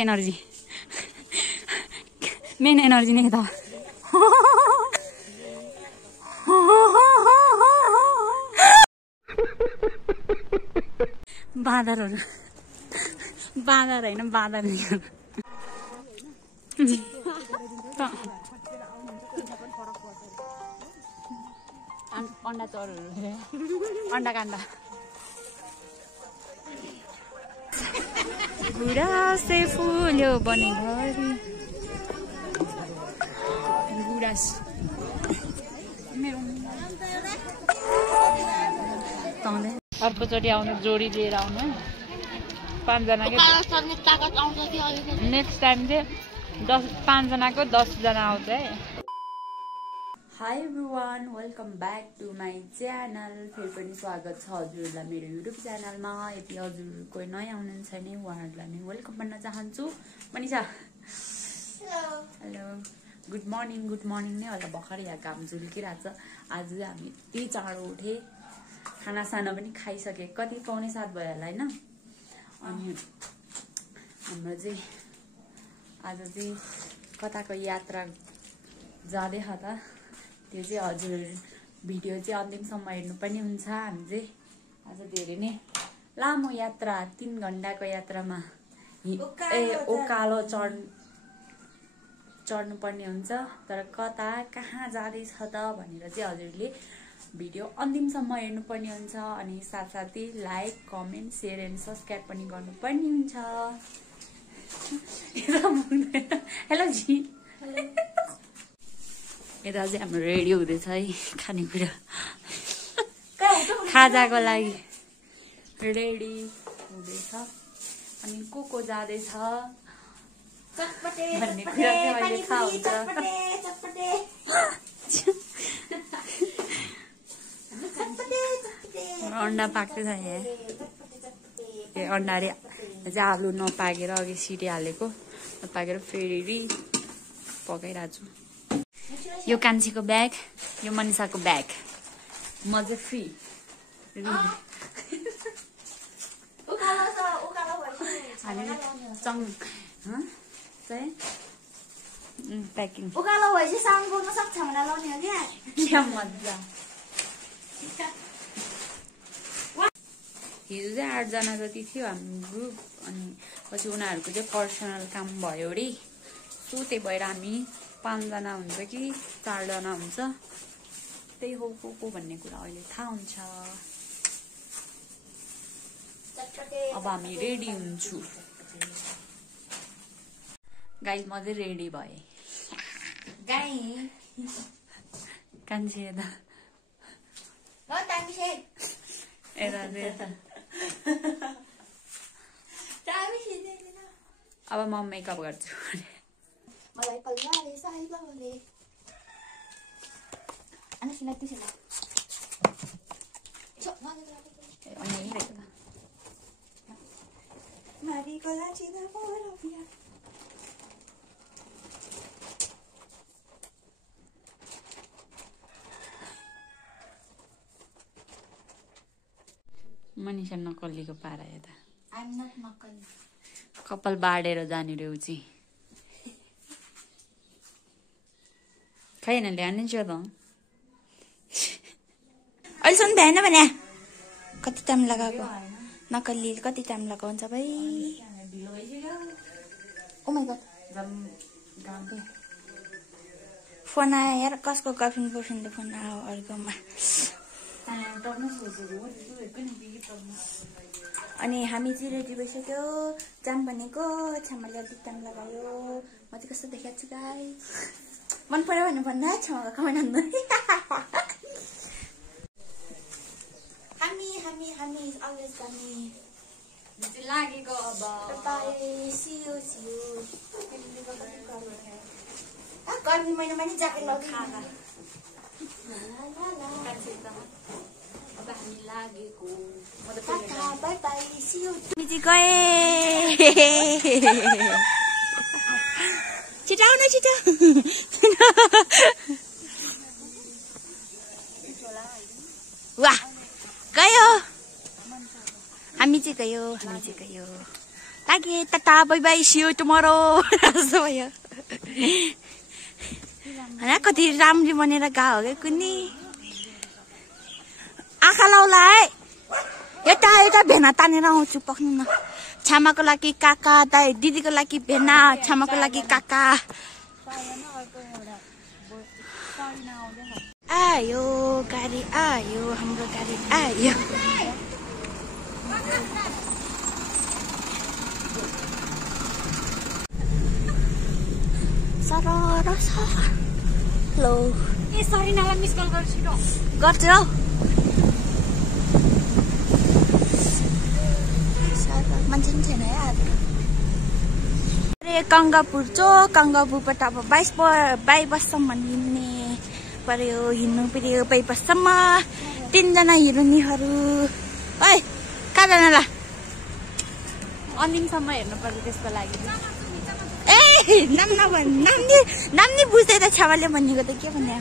Energy main energy नै त बाँदरहरू बाँदर होइन बाँदर अन्डा चोरहरू अन्डा काण्डा गुराँसै फुल्यो बने घरी गुराँस अर्कोचोटि आउनु जोडी लिएर आउनु 5 जनाको नेक्स्ट टाइम चाहिँ 5 जनाको 10 जना आउँछ है। Hi everyone welcome back to my channel. फेरि पनि स्वागत छ हजुरहरूलाई मेरो युट्युब च्यानलमा। यदि हजुर कोही नयाँ हुनुहुन्छ भने उहाँहरूलाई म वेलकम भन्न चाहन्छु। मनिषा हेलो गुड मर्निङ नै होला। भर्खर यहाँ घाम झुल्किरहेको छ। आज हामी यति चाँडो उठे, खानासाना पनि खाइसके, कति 6:45 भयो होला होइन। अनि हाम्रो चाहिँ आज चाहिँ कताको यात्रा जाँदैछ त, त्यो चाहिँ हजुर भिडियो चाहिँ अन्तिमसम्म हेर्नुपर्ने हुन्छ। हामी चाहिँ आज धेरै नै लामो यात्रा 3 घण्टाको यात्रामा उकालो चढ्नुपर्ने हुन्छ। तर कता कहाँ जाँदैछ त भनेर चाहिँ हजुरले भिडियो अन्तिमसम्म हेर्नुपर्ने हुन्छ। अनि साथसाथै like comment share and subscribe पनि गर्नुपर्ने हुन्छ। हेलो जी, यता चाहिँ हाम्रो रेडी हुँदैछ है खानेकुरा खाजाको लागि रेडी हुँदैछ। अनि को जाँदैछ भन्ने कुरा चाहिँ अहिले थाहा हुन्छ। अन्डा पाक्दै छ यहाँ। ए अन्डा अरे चाहिँ आलु नपाकेर अघि सिटी हालेको नपाकेर फेरि पकाइरहेको छु। यो कान्छीको ब्याग, यो मनिषाको ब्याग, म चाहिँ फ्री। प्याकिङ उकालो भएपछि साउन्ड बोल्न सक्छ भनेर लाउने हो क्या मजा। हिजो चाहिँ 8 जना जति थियो हाम्रो ग्रुप। अनि पछि उनीहरूको चाहिँ पर्सनल काम भयो अरे, सो त्यही भएर हामी 5 जना हुन्छ कि 4 जना हुन्छ, त्यही हो को भन्ने कुरा अहिले थाहा हुन्छ। अब हामी रेडी हुन्छु। गाइस म चाहिँ रेडी भएँ। कान्छी यता अब म मेकअप गर्छु। मनिषा नक्कलीको पारा यता कपाल बाडेर जाने रेउची खैन ल्याउने छ त। अहिलेसम्म भ्याएन भने कति टाइम लगाएको नक्कली कति टाइम लगाउँछ भाइ। ओ माइ गॉड फोन आयो यार। कसको गर्लफ्रेन्डले फोन आयो अर्कोमा। अनि हामी चाहिँ रेडी भइसक्यो जाम भनेको। छामाले अलिक टाइम लगायो। म चाहिँ कस्तो देखाएको छु गाइस, मन पर्यो भने भन्नु छामाको कमेन्ट हान्नु। हामी अलवेज हामी लागेको अब बाई सी यू गर्मी महिनामा नि ज्याकेट लगाउनु खाना। अब हामी लागेको बाई बाई सी यू। हामी चाहिँ गए छिटो आउनु छिटो। वाह गयो हामी चाहिँ गयो ताकि टाटा bye bye see you tomorrow जस्तो भयो होइन कति राम्री बनेर गएको हो क्या कुनी आँखा लाउला है यता यता भेना तानेर आउँछु पक्नु न छामाको लागि काका दाइ दिदीको लागि भेना छामाको लागि काका आयो गाडी आयो हाम्रो गाडी आयो सरर हेलो ए सरिनालाई मिस कल गर्छु ल गर्छु हौ मान्छे पनि छैन यार अरे कङ्गापुर कङ्गापुरबाट अब 22 बससम्म हिँड्ने पर्यो हिँड्नु पर्यो 22 बससम्म 3 जना हिरोनीहरू ओइ कहाँ जान ल अन्तिमसम्म हेर्नु पर्छ त्यसको लागि ए नाम नि बुझ्दै त छावाले भनेको त के भन्ने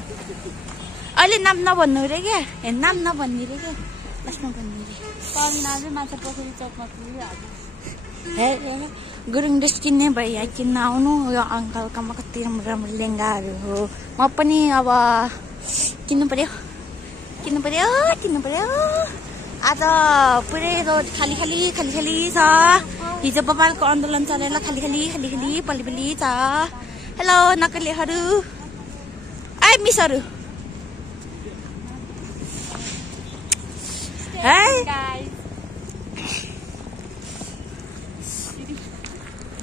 अहिले नाम नभन्नु रे क्या नाम नभन्ने रे क्या लास्टमा भन्ने रे सरिना चाहिँ माछा पोखरी चौकमा पुगिहाल्छ हे गुरुङ ड्रेस किन्ने भयो यहाँ किन्न आउनु यो अङ्कलकोमा कति राम्रो राम्रो लेङ्गाहरू हो म पनि अब किन्नु पर्यो आज पुरै रोड खाली छ हिजो बबालको आन्दोलन चलेर खाली पलिपलि छ हेलो नकलीहरू ए मिसहरू है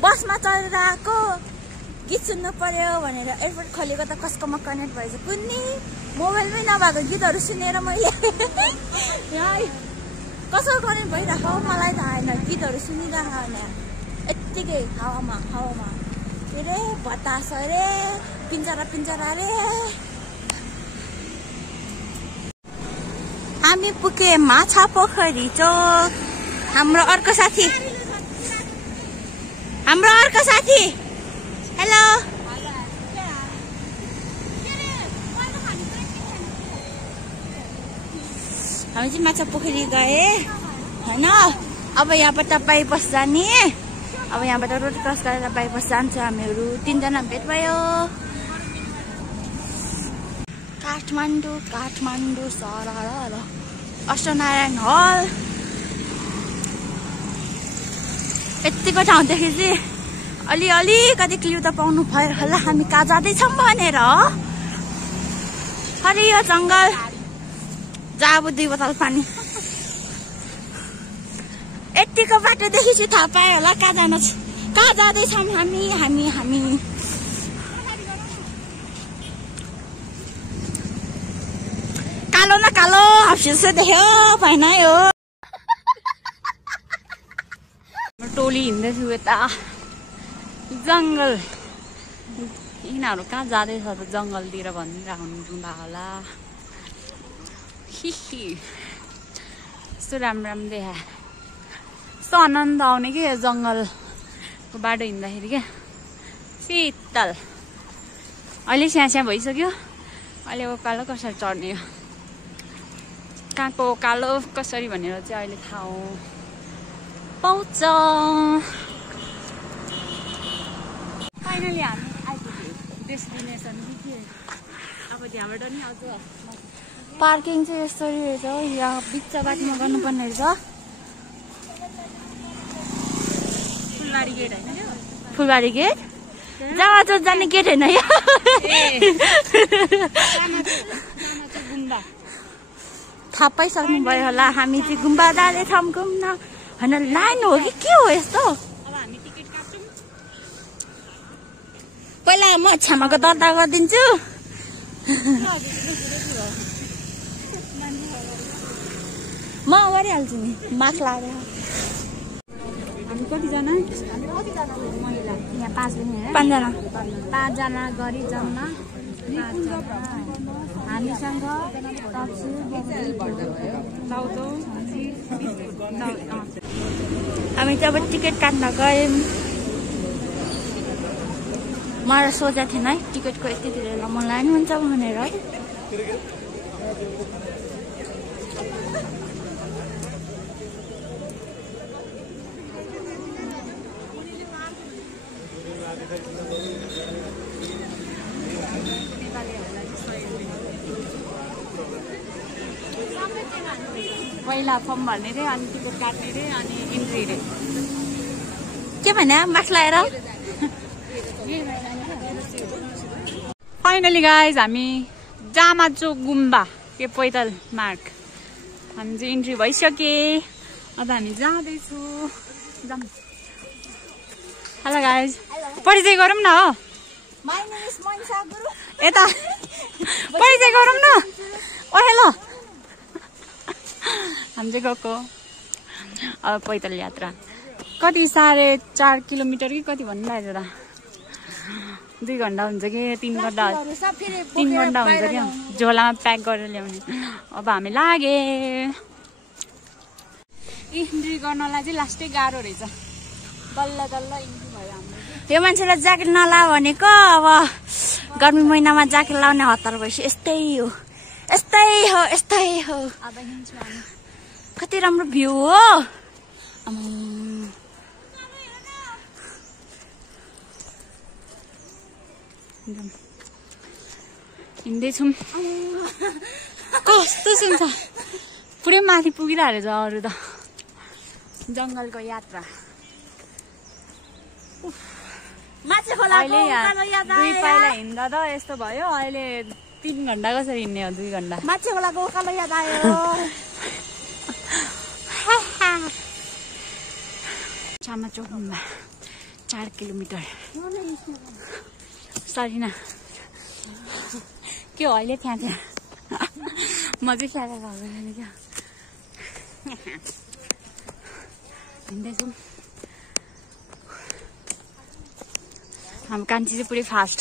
बसमा चढेर आएको गीत सुन्नु पर्यो भनेर एयरपोर्ट खोलेको त कसकोमा कनेक्ट भएछ कुन्नी मोबाइलमै नभएको गीतहरू सुनेर मैले कसो कनेक्ट भइरहेको मलाई त आएन गीतहरू सुनिरहेको होइन यत्तिकै हावामा के अरे बतास अरे पिन्जरा अरे हामी पुगे माछा पोखरी चोक हाम्रो अर्को साथी हेलो हामी चाहिँ माछा पोखरी गए होइन अब यहाँबाट बाइपास जाने अब यहाँबाट रोड क्रस गरेर बाइपास जान्छ हामीहरू 3 जना भेट भयो काठमाडौँ सहर अष्टनारायण हल यतिको ठाउँदेखि चाहिँ अलिकति क्लिउ त पाउनु भयो होला हामी कहाँ जाँदैछौँ भनेर हरियो जङ्गल जाबु 2 बोतल पानी यतिको बाटोदेखि चाहिँ थाहा पायो होला कहाँ जाँदैछौँ हामी कालो न कालो हप्सिसो देख्यो भएन यो टोली हिँड्दैछु यता जङ्गल यिनीहरू कहाँ जाँदैछ त जङ्गलतिर भनिरहनु होला यस्तो राम्रो देखा यस्तो आनन्द आउने कि जङ्गलको बाटो हिँड्दाखेरि क्या शीतल अहिले स्यास्या भइसक्यो अहिले उकालो कसरी चढ्ने हो कहाँको उकालो कसरी भनेर चाहिँ अहिले थाहा पाउँछ फाइनली हामी आइपुग्यो डेस्टिनेसन के अब त्यहाँबाट नि अझ पार्किङ चाहिँ यसरी रहेछ यहाँ बिच बाटोमा गर्नुपर्ने रहेछ फुलबारी गेट जहाँ जाने गेट होइन यो थाहा पाइसक्नु भयो होला हामी चाहिँ गुम्बा जाँदैछौँ घुम्न होइन लाइन हो कि के हो यस्तो पहिला म छ्यामाको दर्ता गरिदिन्छु म गरिहाल्छु नि मास्क लगाएर हामी कतिजना महिला यहाँ 5 जना गरी जम्मा हामीसँग हामी चाहिँ अब टिकट काट्न गयौँ मलाई सोचेको थिएन है टिकटको यति धेरै लामो लाइन हुन्छ भनेर है पहिला फर्म भर्ने रे अनि टिकट काट्ने रे अनि इन्ट्री रे के भने मास्क लगाएर फाइनली गाइज हामी जामाचोक गुम्बा के पैदल मार्ग हामी चाहिँ इन्ट्री भइसके अब हामी जाँदैछु हेलो गाइज परिचय गरौँ न हो यता परिचय गरौँ न ओ हेलो हामी चाहिँ गएको अब पैदल यात्रा कति 4.5 किलोमिटर कि कति भन्नु लाग्यो त 2 घन्टा हुन्छ कि 3 घन्टा 3 घन्टा हुन्छ कि झोलामा प्याक गरेर ल्याउने अब हामी लागे इन्ट्री गर्नलाई चाहिँ लास्टै गाह्रो रहेछ बल्ल बल्ल इन्ट्री भयो हाम्रो यो मान्छेलाई ज्याकेट नला भनेको अब गर्मी महिनामा ज्याकेट लाउने हतार भएपछि यस्तै हो अब हिँड्छु हामी कति राम्रो भ्यू हो हिँड्दैछौँ कस्तो सुन्छ पुरै माथि पुगिरहेको छ अरू त जङ्गलको यात्रा अहिले दुई पाइला हिँड्दा त यस्तो भयो अहिले 3 घन्टा कसरी हिँड्ने हो 2 घन्टा माछे खोलाको उकालो याद आयो जामाचोक गुम्बा 4 किलोमिटर सरिना के हो अहिले त्यहाँ म चाहिँ क्या क्या हिँड्दैछौँ हाम्रो कान्छी चाहिँ पुरै फास्ट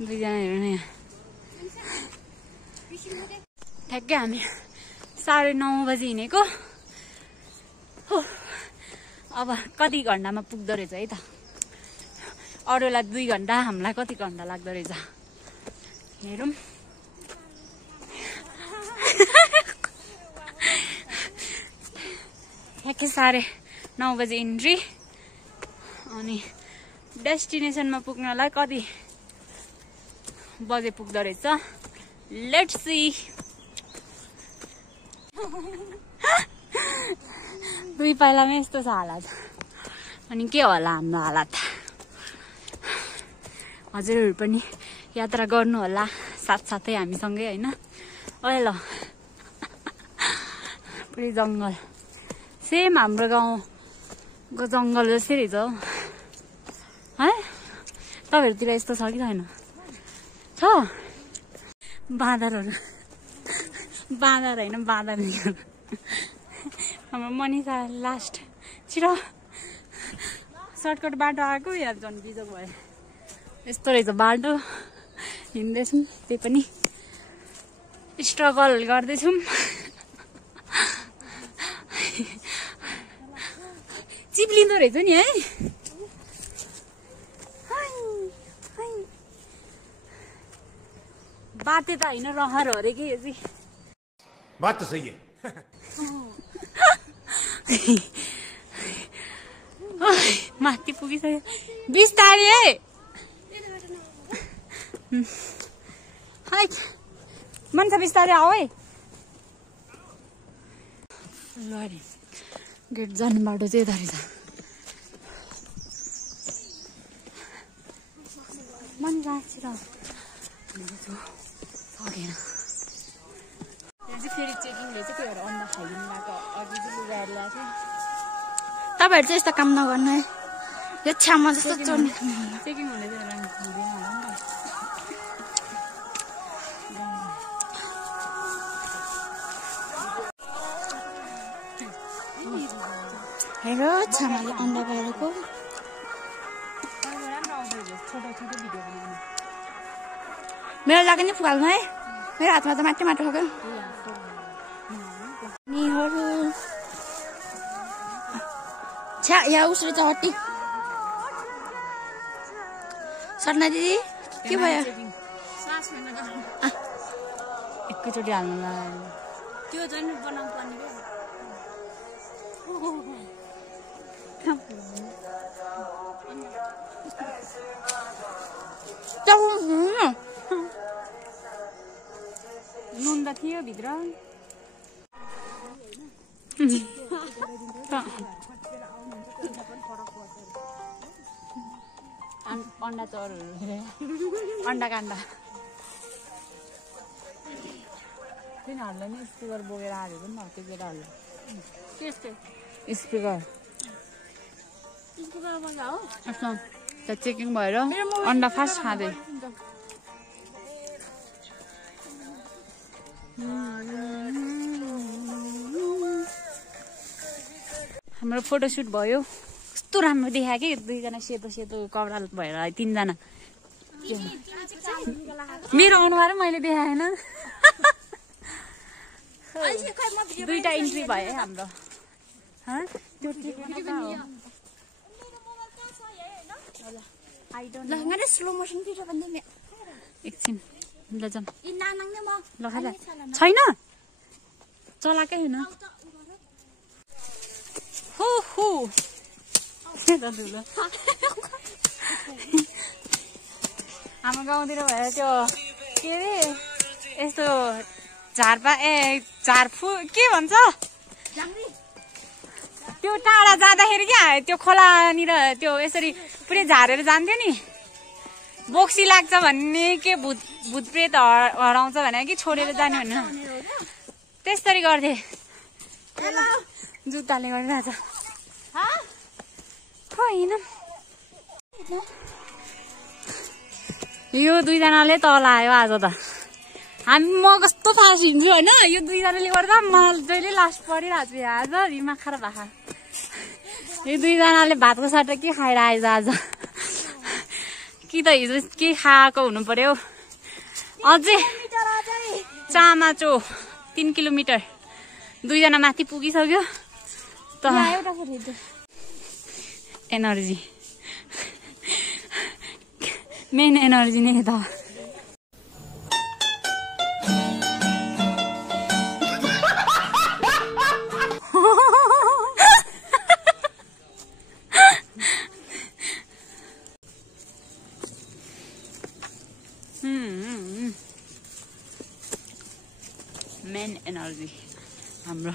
2 जना हेर्नु यहाँ ठ्याक्कै हामी 9:30 बजी हिँडेको अब कति घन्टामा पुग्दो रहेछ है त अरूलाई 2 घन्टा हामीलाई कति घन्टा लाग्दो रहेछ हेरौँ ठ्याक्कै 9:30 बजी इन्ट्री अनि डेस्टिनेसनमा पुग्नलाई कति बजे पुग्दो रहेछ लेट्स सी 2 पाइलामै यस्तो छ हालत अनि के होला हाम्रो हालत हजुरहरू पनि यात्रा गर्नु होला साथसाथै हामीसँगै हैन ओए ल पुरै जङ्गल सेम हाम्रो गाउँको जङ्गल जस्तै रहेछ हौ है तपाईहरुतिर यस्तो छ कि छैन छ बाँदरहरू बाँदर हैन बाँदर हाम्रो मनिषा लास्ट छिटो सर्टकट बाटो आएको या झन् बिजोग भयो यस्तो रहेछ बाटो हिँड्दैछौँ त्यही पनि स्ट्रगल गर्दैछौँ चिप्लिँदो रहेछ नि है बाटे त होइन रहर हो रे कि यो चाहिँ बात त सही है माथि पुगिसक्यो बिस्तारै है मान्छे बिस्तारै आऊ है ल गेट जाने बाटो चाहिँ यता रहेछ मन राख्छ र सकेन यहाँ चाहिँ फेरि चेकिङले चाहिँ के भएर अन्डा खाइदिनु भएको अघि चाहिँ लुगाहरू ल्याएको तपाईहरु चाहिँ यस्तो काम नगर्नु है यो छ्यामा जस्तो चोर्ने काम गर्नु चेकिङ हुँदै चाहिँ हुँदैन होला नि हेरो छ्यामाले अन्डा पारेको मेरो लागि नि फुकाल्नु है मेरो हातमा त माटो माटो हो निहरू छ्या यहाँ उसरी त हट्टी सर्ना दिदी के भयो एकैचोटि हाल्नु लाग्यो त्यो झन् बनाउनु पर्ने नुन त थियो भित्र अन्डा चौरहरू अन्डा काण्डा तिनीहरूलाई नि स्पिकर बोकेर हालेको नि त्यो केटाहरूले स्पिकर त्यहाँ चेकिङ भएर अन्डा फास्ट खाँदै हाम्रो फोटोसुट भयो कस्तो राम्रो देखायो कि दुईजना सेतो सेतो कपडा भएर 3 जना मेरो अनुहार मैले देखाएन दुईटा इन्ट्री भयो हाम्रो स्लो मोसन एकछिन ल जाऊँ ल खाजा छैन चलाकै होइन हो हो हाम्रो गाउँतिर भएर त्यो के अरे यस्तो झारपा झारफु के भन्छ त्यो टाढा जाँदाखेरि क्या त्यो खोलानिर त्यो यसरी पुरै झारेर जान्थ्यो नि बोक्सी लाग्छ भन्ने के भूतप्रेत हराउँछ भने कि छोडेर जाने भन्ने त्यस्तरी गर्थे जुत्ताले गरिरहेछ होइन यो दुईजनाले तल आयो आज त म कस्तो फास्ट हिँड्छु होइन यो दुईजनाले गर्दा म जहिले लास्ट परिरहेको छु आज दिमाग खराब भएको यो दुईजनाले भातको सट्टा के खाएर आएछ आज कि त हिजो के खाएको हुनु पर्यो अझै चामाचो 3 किलोमिटर दुईजना माथि पुगिसक्यो त एनर्जी मेन एनर्जी नै त मेन एनर्जी हाम्रो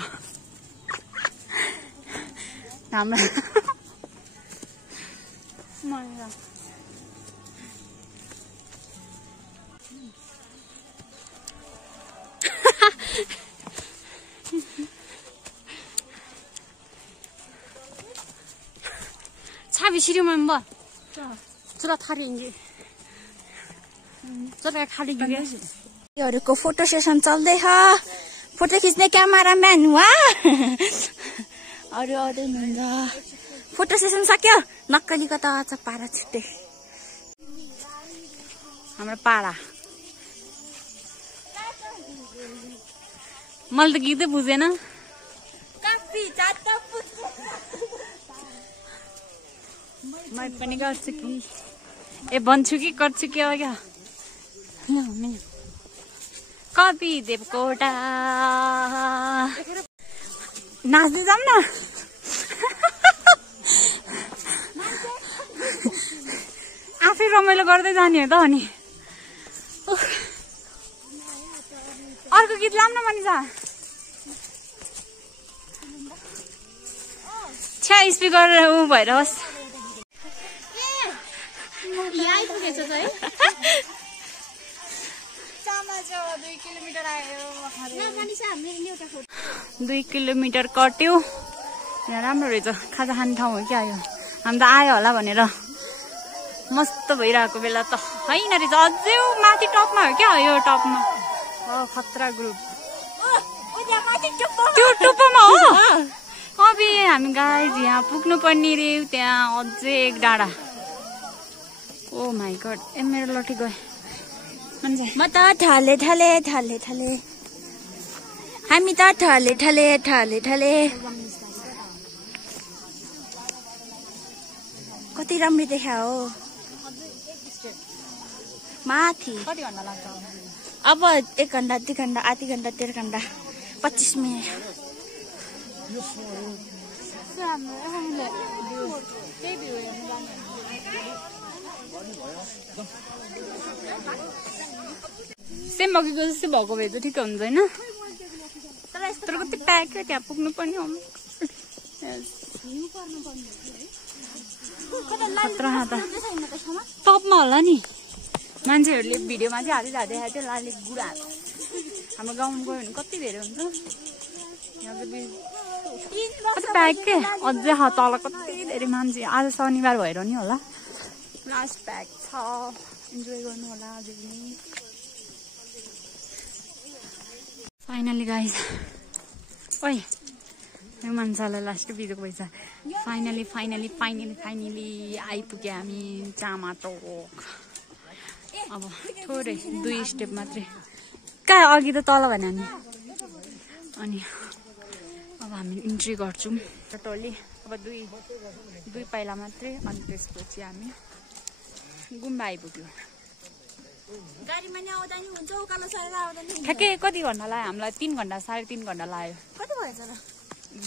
차비시려면 뭐? 저라 탈이 이제 저라 खाली को फोटो सेसन चल्दैछ फोटो खिच्ने क्यामेराम्यान वा अरू हुनुहुन्छ फोटो सेसन सक्यो नक्कलीको त छ पारा छुट्टै हाम्रो पारा मैले त गीतै बुझेन मैं पनि गर्छु कि भन्छु कि गर्छु कि हो क्या कपी देवकोटा नाच्दै जाऊँ न आफै रमाइलो गर्दै जाने हो त अनि अर्को गीत लाऊँ न मनिषा छ्या स्पिकर ऊ भएर होस् दुई किलोमिटर कट्यो यहाँ राम्रो रहेछ खाजा खाने ठाउँ हो क्या यो हामी त आयो होला भनेर मस्त भइरहेको बेला त होइन रहेछ अझै माथि टपमा हो क्या यो टपमा खतरा ग्रुप त्यो टुप्पोमा हो अबे हामी गाइज यहाँ पुग्नु पर्ने रे त्यहाँ अझै एक डाँडा ओ माई गड ए मेरो लटी गयो म त ढले हामी त ढले कति राम्रो देखा हो माथि कति घण्टा लाग्छ अब 1 घण्टा 2 घण्टा आधी घण्टा 1.5 घण्टा 25 मिनट सेम अघिको जस्तै भएको भए त ठिक हुन्छ होइन तर कति प्याक त्यहाँ पुग्नु पर्ने हो टपमा होला नि मान्छेहरूले भिडियोमा चाहिँ हालिरहेको देखाएको थियो लाले गुडा हाम्रो गाउँमा गयो भने कति धेरै हुन्छ कति प्याक के अझै तल कति धेरै मान्छे आज शनिबार भएर नि होला लास्ट प्याक छ इन्जोय गर्नु होला अझै पनि फाइनली गाइज ओइ यो मान्छेलाई लास्ट बिजोको पैसा फाइनली आइपुग्यो हामी चामाटोक अब थोरै 2 स्टेप मात्रै कहाँ अघि त तल भने नि अनि अब हामी इन्ट्री गर्छौँ टोटली अब दुई पाइला मात्रै अनि त्यसपछि हामी गुम्बा आइपुग्यो गाडीमा नि आउँदा नि हुन्छ उकालो सरेर आउँदा नि ठ्याक्कै कति घन्टा लाग्यो हामीलाई 3 घन्टा 3.5 घन्टा लाग्यो कति भएछ र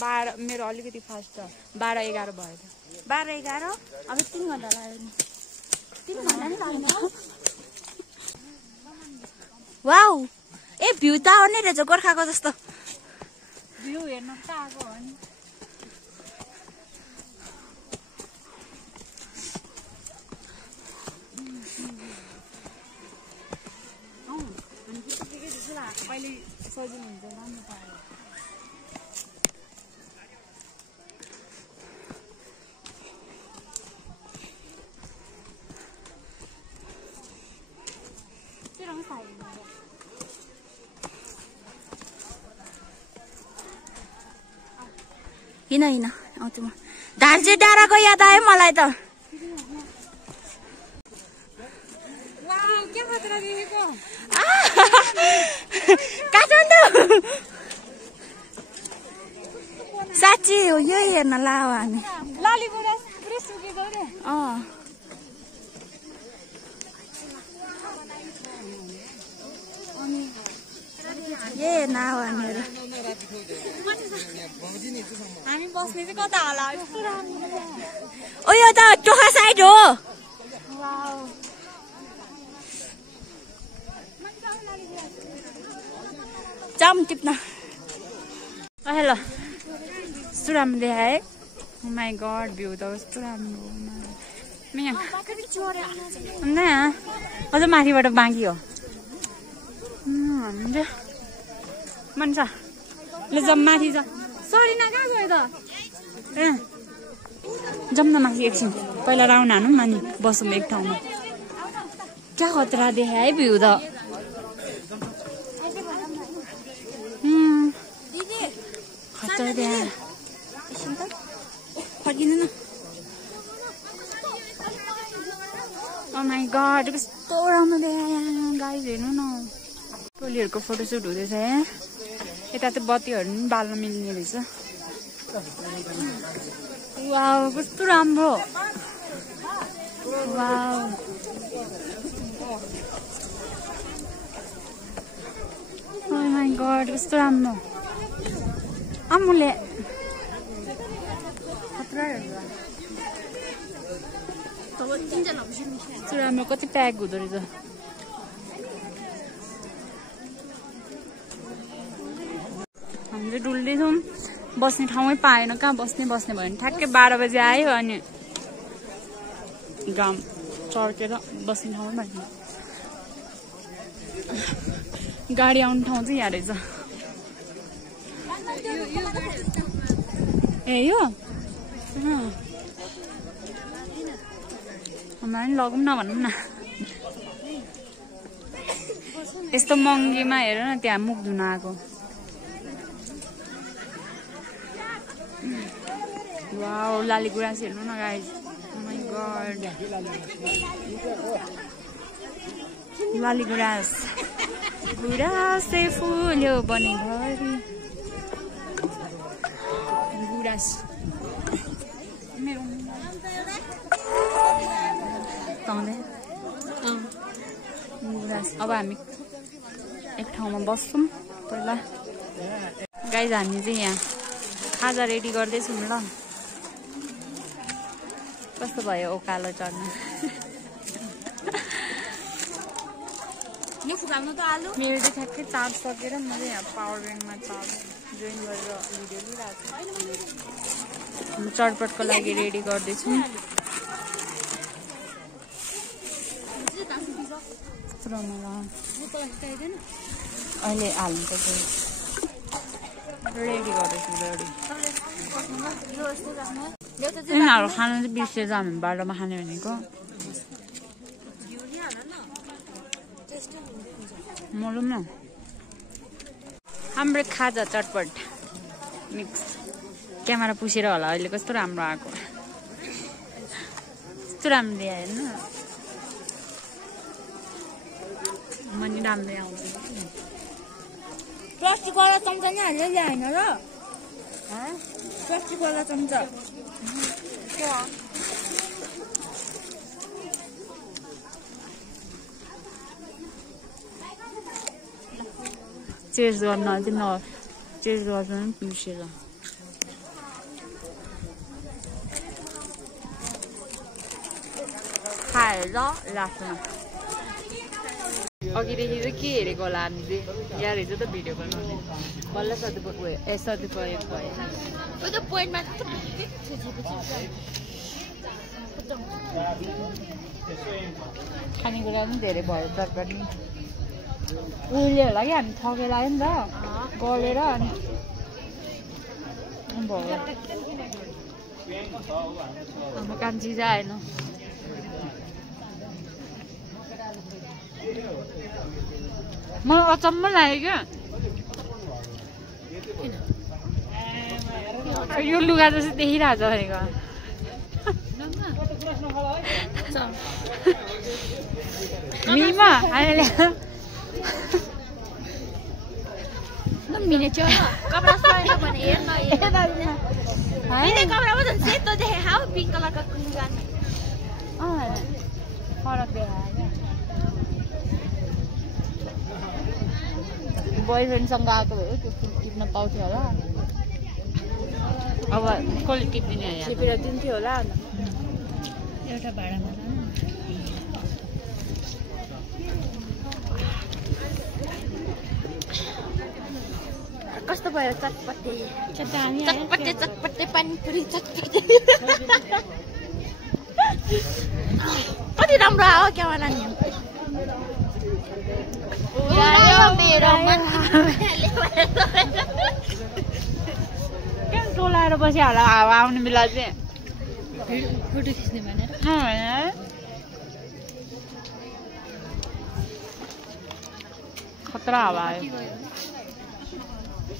12 मेरो अलिकति फास्ट छ 12-11 भयो 12-11 अब 3 घन्टा लाग्यो नि 3 घन्टा नि लाग्यो वाउ ए भ्यू त आउने रहेछ गोर्खाको जस्तो भ्यू हेर्न त आएको हो नि पहिले सजिलो हुन्छ राम्रो पायो हिँड आउँछु म धार्जे डाँडाको याद आयो मलाई त काठमाडौँ साँच्ची हो यो हेर्न लाओ हामी ये हेर्न आऊ हामीहरू हामी बस्ने चाहिँ कता होला ओ यो त टोखा साइड हो जाम टिप्न हेलो कस्तो राम्रो देखाए ओ माई गड भ्यू त कस्तो राम्रो अझ माथिबाट बाँकी हो मन छ ल जम माथि छ सरी न कहाँ गयो त ए जम न माथि एकछिन पहिला राउन्ड हानौँ अनि बसौँ एक ठाउँमा क्या खतरा देखाए भ्यू त खतरा देखाए फर्किनु न ओ माई गड कस्तो राम्रो देखायो गाइज हेर्नु न टोलीहरूको फोटोसुट हुँदैछ यता त बत्तीहरू पनि बाल्न मिल्ने रहेछ वाउ कस्तो राम्रो वाउ ओ माई गड कस्तो राम्रो अमुले कस्तो राम्रो कति प्याक हुँदो रहेछ हामीले डुल्दैछौँ बस्ने ठाउँै पाएन कहाँ बस्ने भयो भने ठ्याक्कै 12 बजे आयो अनि घाम चर्केर बस्ने ठाउँै भएन गाडी आउने ठाउँ चाहिँ यहाँ रहेछ ए यो हामीलाई नि लगौँ न भनौँ न यस्तो महँगीमा हेर न त्यहाँ मुख धुन आएको वाउ लाली गुराँस हेर्नु न guys oh my God Lali Guras गुराँसै फुल्यो बनेघरि गुराँस गुराँस अब हामी एक ठाउँमा बस्छौँ पहिला गाइज हामी चाहिँ यहाँ खाजा रेडी गर्दैछौँ ल कस्तो भयो ओकालो चढ्नु यो फुकाल्नु त आलु मेरो चाहिँ ठ्याक्कै चार्ज सकेर मैले यहाँ पावर ब्याङ्कमा चार्ज जोइन गरेर भिडियो लिइरहेको छु चटपटको लागि रेडी गर्दैछु अहिले हाल्नु पर्छ रेडी गर्दैछु रेडी यिनीहरू खानु चाहिँ बिर्सेछ हामी बाटोमा खाने भनेको मलुम न हाम्रो खाजा चटपट मिक्स क्यामेरा पुसेर होला अहिले कस्तो राम्रो आएको कस्तो राम्रो आएन मनी राम्रै आउँछ प्लास्टिक वाला चम्चा नि हालेर ल्याएन र प्लास्टिक वाला चम्चा चेस गर्न चाहिँ चेस गर्छ पनि बिर्सेर खाएर लास्टमा अघिदेखि चाहिँ के हेरेको होला हामी चाहिँ यहाँ रहेछ त भिडियो बनाउने बल्ल सदुपयोग भयो खानेकुरा पनि धेरै भयो तरकारी उहिले होला कि हामी थकेर आयो नि त गलेर अनि भयो हाम्रो कान्छी चाहिँ आएन मलाई अचम्म लाग्यो क्या यो लुगा जस्तो देखिरहेको छ भनेको मिमा अहिले मिनेछ कपडा सएन भने हेर्न कपडामा झन् सेतो देखे हाउ पिङ्क कलरको लुगा फरक देखायो बोयफ्रेन्डसँग आएको भए त्यो टिप्न पाउँथ्यो होला अब कसले टिप्दिने टिपेर दिन्थ्यो होला एउटा भाडामा कस्तो भयो चटपटे चटपटे चटपटे पानीपुरी चटपटे कति राम्रो आयो क्यामेरा नि क्या टोलाएर बस्यो होला हावा आउने बेला चाहिँ फोटो खिच्ने भनेर खतरा हावा आयो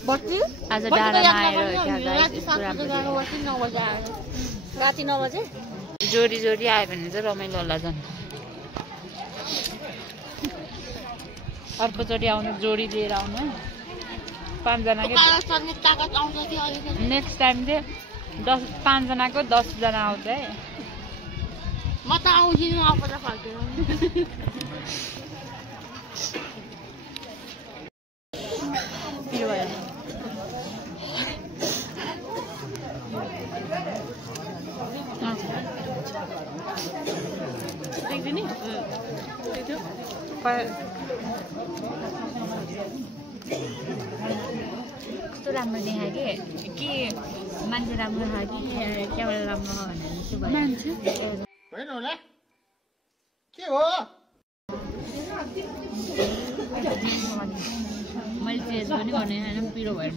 आज डाँडामा राति 9 बजे जोडी जोडी आयो भने चाहिँ रमाइलो होला झन् अर्कोचोटि आउनु जोडी लिएर आउनु 5 जनाको नेक्स्ट टाइम चाहिँ 5 जनाको 10 जना आउँछ है म त आउँदिन आफूलाई फर्केर पिरो भयो देख्दिनी कस्तो राम्रो देखायो कि मान्छे राम्रो छ कि क्यामेरा राम्रो छ भनेर चाहिँ भयो मान्छे होइन होला के हो मैले चेन्ज पनि गर्ने होइन पिरो भएर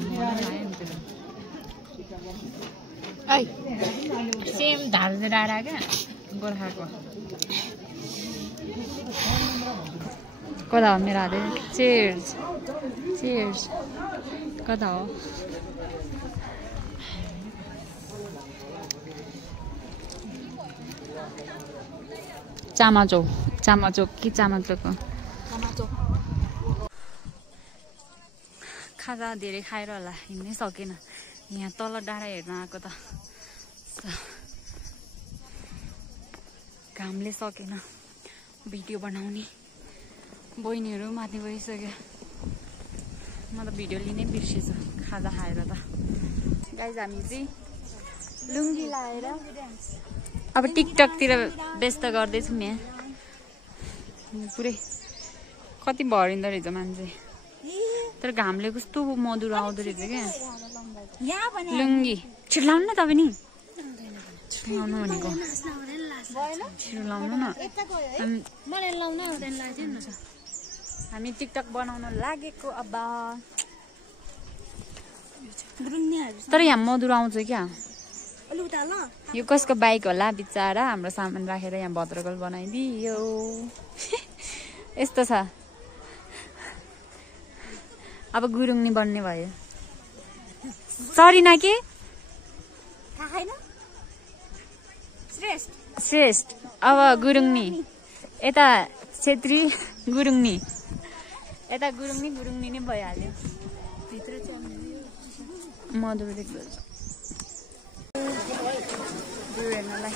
सेम धार्जे डाँडा क्या गोर्खाको कता हो मेरो हात चेयर्स चेयर्स कता हो चामाचोक चामाचोक कि चामाचोक खाजा धेरै खाएर होला हिँड्नै सकेन यहाँ तल डाँडा हेर्न आएको त घामले सकेन भिडियो बनाउने बहिनीहरू माथि गइसक्यो म त भिडियो लिनै बिर्सेछु खाजा खाएर त गाइज हामी चाहिँ लुङ्गी लाएर अब टिकटकतिर व्यस्त गर्दैछौँ यहाँ पुरै कति भरिँदो रहेछ मान्छे तर घामले कस्तो मधुरो आउँदो रहेछ क्या लुङ्गी छिटो लाउनु न तपाईँ नि छिटो लाउनु भनेको छिटो लाउनु न हामी टिकटक बनाउन लागेको अब तर यहाँ मधुरो आउँछ क्या यो कसको बाइक होला बिचारा हाम्रो सामान राखेर यहाँ भद्रगोल बनाइदियो यस्तो छ अब गुरुङनी बन्ने भयो सरिना के श्रेष्ठ अब गुरुङनी यता छेत्री गुरुङनी यता गुरुङनी नै भइहाल्यो भित्र चाहिँ मधुरो देख्दो हेर्नलाई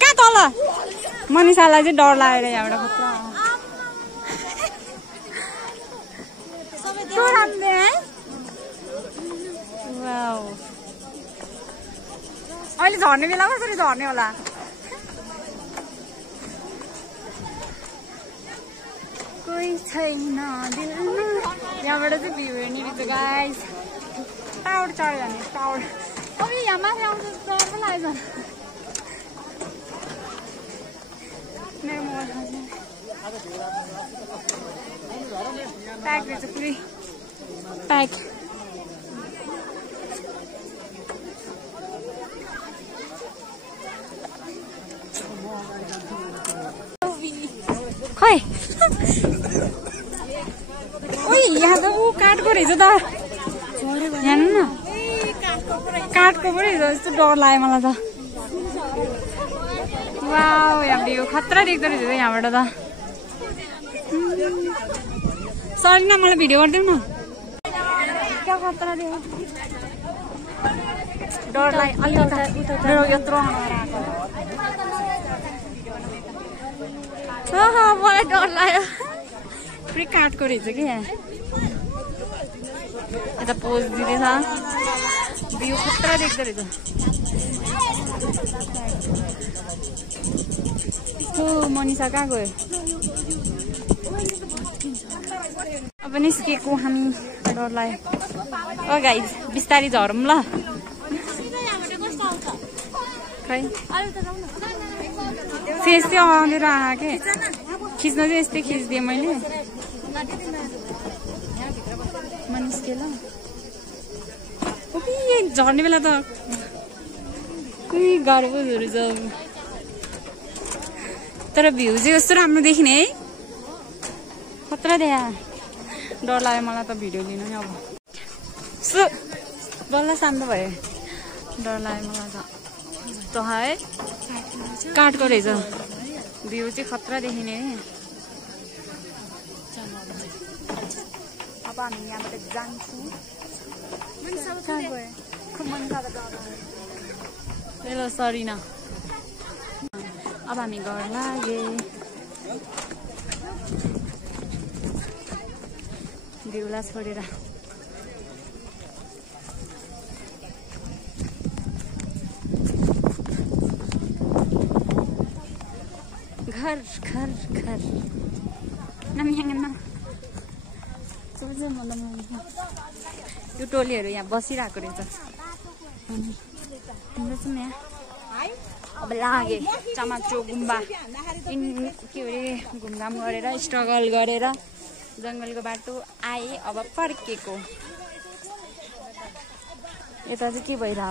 कहाँ तल मनिषालाई चाहिँ डर लागेर यहाँबाट अहिले झर्ने बेला कसरी झर्ने होला कोही छैन यहाँबाट चाहिँ भ्यू हेर्ने रहेछ गाइस टावर चढ्यो भने टावर अब यहाँ माथि आउँछ डर पो लागेछ प्याक रहेछ पुरै प्याक खै ओइ यहाँ त ऊ काठको रहेछ त हेर्नु न काठको पो रहेछ यस्तो डर लाग्यो मलाई त वाउ यहाँ भ्यू खतरा देख्दो रहेछ यहाँबाट त सरी न मलाई भिडियो गरिदेऊ न क्या खतरा देख्यो डर लाग्यो मेरो यत्रो मलाई डर लाग्यो पुरै काठको रहेछ कि यहाँ यता पोज दिँदैछ भ्यू खतरा देख्दो रहेछ मनिषा कहाँ गयो अब निस्केको हामी डर लाग्यो ओ गाइस बिस्तारै झरौँ ल खै फेस चाहिँ आउँदैन आएको के खिच्न चाहिँ यस्तै खिचिदिएँ मैले म निस्केँ ल झर्ने बेला त कुनै गाह्रो पो रहेछ तर भ्यू चाहिँ कस्तो राम्रो देखिने है खतरा देख्या डर लाग्यो मलाई त भिडियो लिनु नि अब बल्ल शान्त भयो डर लाग्यो मलाई त है काठको रहेछ भ्यू चाहिँ खतरा देखिने है अब हामी यहाँबाट जान्छौँ ल सरी न अब हामी घर लागे भ्यूलाई छोडेर घर घर घर यो टोलीहरू यहाँ बसिरहेको रहेछ अब लागे चमाचो गुम्बा के अरे घुमघाम गरेर स्ट्रगल गरेर जङ्गलको बाटो आए अब फर्केको यता चाहिँ के भइरह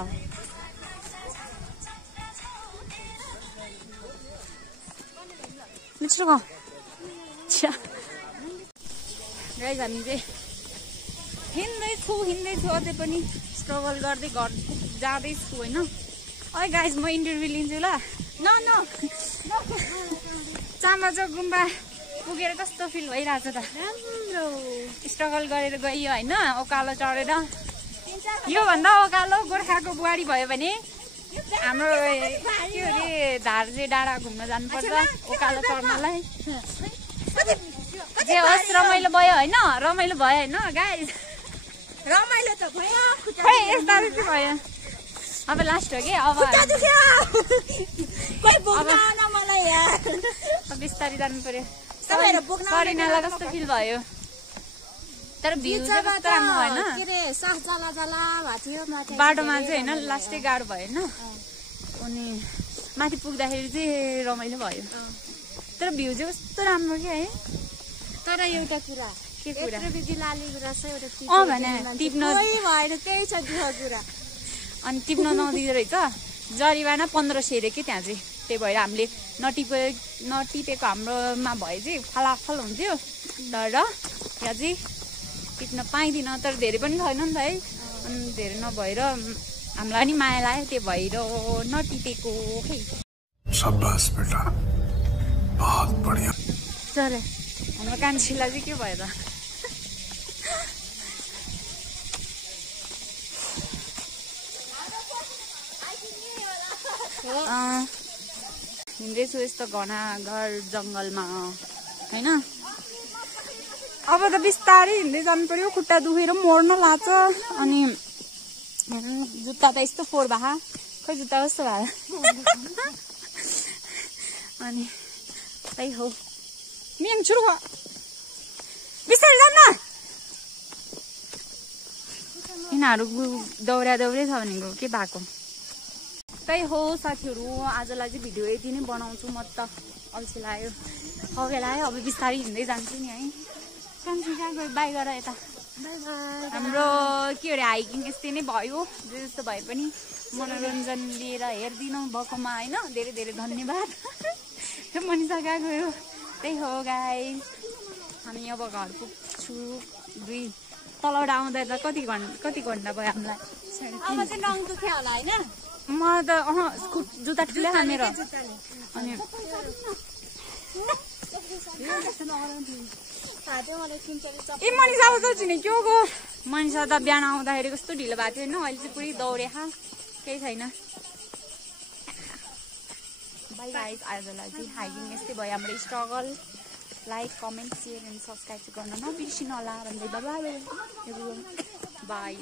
मिच्रो गाइस हामी चाहिँ हिँड्दैछु अझै पनि स्ट्रगल गर्दै घर जाँदैछु होइन ओइ गाइस म इन्टरभ्यू लिन्छु ल न चामाचो गुम्बा पुगेर कस्तो फिल भइरहेछ त राम्रो स्ट्रगल गरेर गइयो होइन ओकालो चढेर योभन्दा ओकालो गोर्खाको बुहारी भयो भने हाम्रो के अरे धार्जे डाँडा घुम्न जानुपर्छ ओकालो चढ्नलाई जे होस् रमाइलो भयो होइन रमाइलो भयो होइन गाइस रमाइलो त भयो खै यस्तो चाहिँ भयो अब लास्ट हो कि अब कोही बोक्न आउन मलाई यार बिस्तारै जानु पर्यो तपाईहरु बोक्न करिनालाई कस्तो फिल भयो तर भ्यू चाहिँ कस्तो राम्रो भएन के रे सास जला जला भएको थियो बाटोमा चाहिँ होइन लास्टै गाह्रो भयो होइन अनि माथि पुग्दाखेरि चाहिँ रमाइलो भयो तर भ्यू चाहिँ कस्तो राम्रो क्या है तर एउटा कुरा के कुरा लाली कुरा छ एउटा भने टिप्न भएन त्यही छ दुःख कुरा अनि टिप्न नदिँदो रहेछ जरिवाना 1500 अरे के त्यहाँ चाहिँ त्यही भएर हामीले नटिपेको हाम्रोमा भए चाहिँ फलाफल हुन्थ्यो तर यहाँ चाहिँ टिप्न पाइँदिन तर धेरै पनि छैन नि त है अनि धेरै नभएर हामीलाई नि माया लाग्यो त्यो भएर नटिपेको खै शाबाश बेटा बहुत बढिया चल हाम्रो कान्छीलाई चाहिँ के भयो त हिँड्दैछु यस्तो घना घर जङ्गलमा होइन अब त बिस्तारै हिँड्दै जानु पर्यो खुट्टा दुखेर मर्न लाग्छ अनि जुत्ता त यस्तो फोहोर भए खै जुत्ता कस्तो भयो अनि त्यही हो मिङ सुरु बिस्तारै जान्न यिनीहरू दौरा दौरै छ भनेको के भएको त्यही हो साथीहरू आजलाई चाहिँ भिडियो यति नै बनाउँछु म त अल्छी लाग्यो लाग्यो अब बिस्तारै हिँड्दै जान्छु नि है कान्छी कहाँ गयो बाई गर यता हाम्रो के अरे हाइकिङ यस्तै नै भयो जे जस्तो भए पनि मनोरञ्जन लिएर हेरिदिनु भएकोमा होइन धेरै धेरै धन्यवाद त्यो मनिषा कहाँ गयो त्यही हो गाइस हामी अब घर पुग्छु 2 तलबाट आउँदा त कति घन्टा भयो हामीलाई अब चाहिँ नङ दुख्यो होला होइन म त जुत्ता ठुलै हानेर अनि ए मनिषा अब त चिने के हो मनिषा त बिहान आउँदाखेरि कस्तो ढिलो भएको थियो होइन अहिले चाहिँ पुरै दौडे केही छैन बाई गाइस आजलाई चाहिँ हाइकिङ यस्तै भयो हाम्रो struggle like comment share and subscribe चाहिँ गर्न नबिर्सिनु होला भन्दै बाई